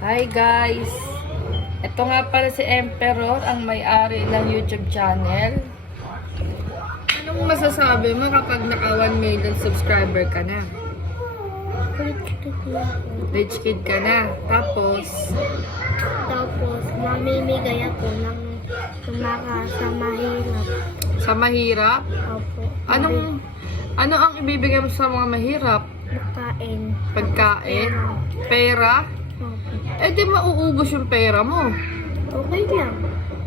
Hi guys! Ito nga pala si Emperor, ang may-ari ng YouTube channel. Anong masasabi mo kapag naka 1 million subscriber ka na? Rich kid ka na. Tapos, mamimigay ako ng sa mahirap. sa mahirap? Opo. Ano ang ibibigay mo sa mga mahirap? Pagkain. Pagkain? Pera? Opo. Eh di mauubos yung pera mo. Okay lang.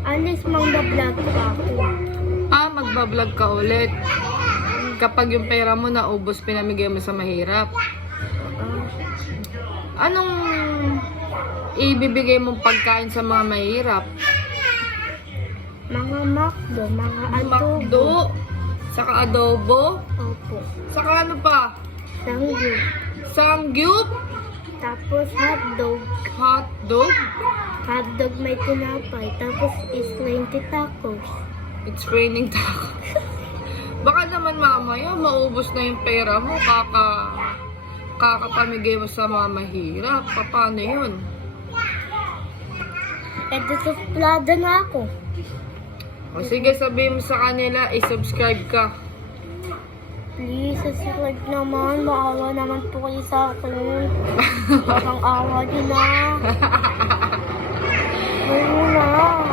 Alis mag-vlog pa ako. Magbablog ka ulit. Kapag yung pera mo naubos, pinamigay mo sa mahirap. Anong ibibigay mong pagkain sa mga mahirap? Mga McDo, mga adobo. Makdo, saka adobo, Opo. saka ano pa? Sangyup. Samgyup, Tapos hotdog. hotdog. Hotdog may tinapay. Tapos is 20 tacos. It's raining taco. Baka naman mamaya maubos na yung pera mo, kakapamigay mo sa mga mahirap. Paano yun? Suplada na ako. O sige, sabihin mo sa kanila, i-subscribe ka. Please, subscribe naman. Maawa naman po kayo sa akin. Parang awa din na. Ayun na.